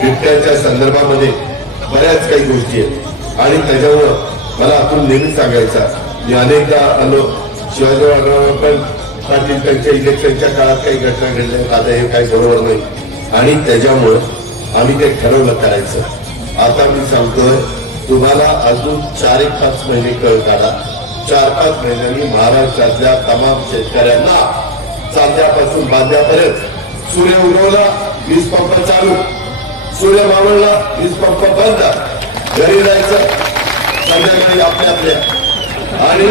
बिबट्याच्या संदर्भामध्ये बऱ्याच काही गोष्टी आहेत. आणि त्याच्यामुळं मला आपण नेहमी सांगायचा मी अनेकदा आलो शिवाजी पण पाटील त्यांच्या इलेक्शनच्या काळात काही घटना घडल्या आता हे काही बरोबर नाही. आणि त्याच्यामुळं आम्ही ते ठरवलं करायचं. आता मी सांगतोय तुम्हाला अजून चार एक पाच महिने कळ काढा. चार पाच महिन्यांनी महाराष्ट्रातल्या तमाम शेतकऱ्यांना चांद्यापासून बांध्यापर्यंत सूर्य उगवला वीज पंप चालू. सूर्य मावळला वीज पंप बंद. घरी जायचं. संध्याकाळी आपल्या आपल्या. आणि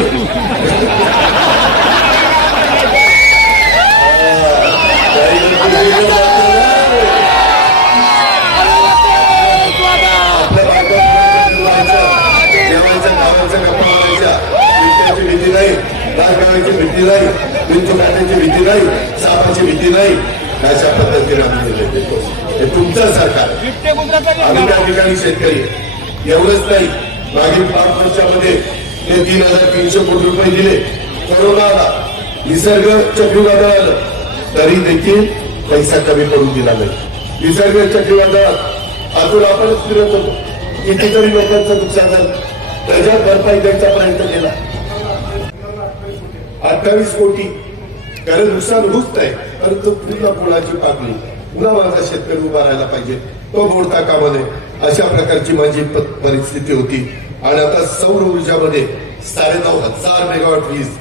भीती नाही. राजगावाची भीती नाही. विंचू काट्याची भीती नाही. सापाची भीती नाही. अशा पद्धतीने आम्ही निर्णय घेतो हे तुमचं सरकार. आम्ही त्या ठिकाणी शेतकरी. एवढंच नाही मागील पाच वर्षामध्ये ते तीन हजार तीनशे कोटी रुपये दिले. कोरोना आला निसर्ग चक्रीवादळ आलं तरी देखील पैसा कमी पडून दिला नाही. निसर्ग चक्रीवादळात आतून आपणच फिरत होतो. कितीतरी लोकांचं नुकसान झालं. त्याच्यात भरपाई द्यायचा प्रयत्न केला. अठ्ठावीस कोटी कारण नुकसान होत नाही. परंतु पुन्हा पुण्याची पाकळी पुन्हा माझा शेतकरी उभा राहायला पाहिजे. तो मोडता कामा नये अशा प्रकारची माझी परिस्थिती होती. आणि आता सौर ऊर्जामध्ये साडे नऊ हजार मेगावॉट वीज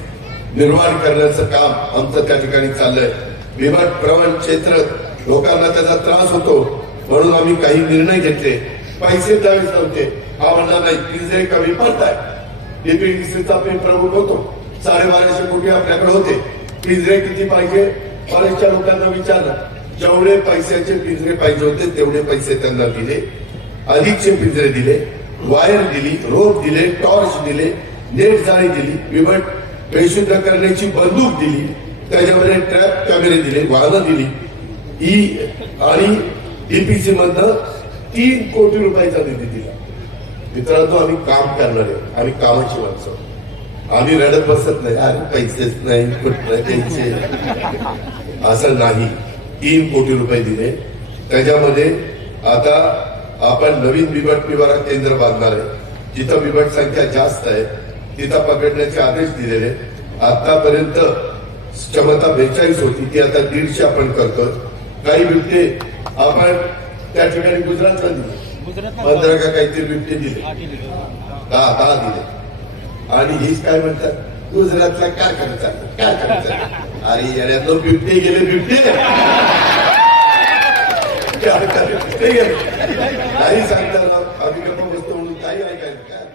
निर्माण करण्याचं काम आमचं त्या ठिकाणी चाललंय. विभाग प्रवण क्षेत्र लोकांना त्याचा त्रास होतो. म्हणून आम्ही काही निर्णय घेतले. पैसे त्यावेळेस नव्हते. हा म्हणणार नाही पिंजरे कमी पडताय. डीपीडीसीचा पेपर प्रमुख होतो. साडेबाराशे कोटी आपल्याकडे होते. पिंजरे किती पाहिजे? बऱ्याचशा लोकांना विचारलं. जेवढे पैशाचे पिंजरे पाहिजे होते तेवढे पैसे त्यांना दिले. अधिकचे पिंजरे दिले वायर दिली रोप दिले टॉर्च दिले नेट जाळी दिली विभट बेशुद्ध करण्याची बंदूक दिली. त्याच्यामध्ये ट्रॅप कॅमेरे दिले वाहनं दिली. ही आणि डीपीसी मधनं तीन कोटी रुपयाचा निधी दिला. मित्रांनो आम्ही काम करणार आहे. आम्ही कामाची माणसं आम्ही रडत बसत नाही. अरे पैसेच नाही कुठं पैसे? असं नाही. तीन कोटी रुपये दिले. त्याच्यामध्ये आता आपण नवीन बिबट निवारा केंद्र बांधणार आहे. जिथं बिबट संख्या जास्त आहे तिथं पकडण्याचे आदेश दिलेले आतापर्यंत क्षमता बेचाळीस होती ती आता दीडशे आपण करतो काही बिबटे आपण त्या ठिकाणी गुजरातला दिले. पंधरा का काहीतरी बिबटे दिले. दहा दहा दिले. आणि हेच काय म्हणतात? गुजरातला काय करायचा काय करायचा अरे याला बिबटे गेले बिबटे. गेले. काही सांगता आम्ही गप्प बसतो म्हणून काही ऐकायचं काय?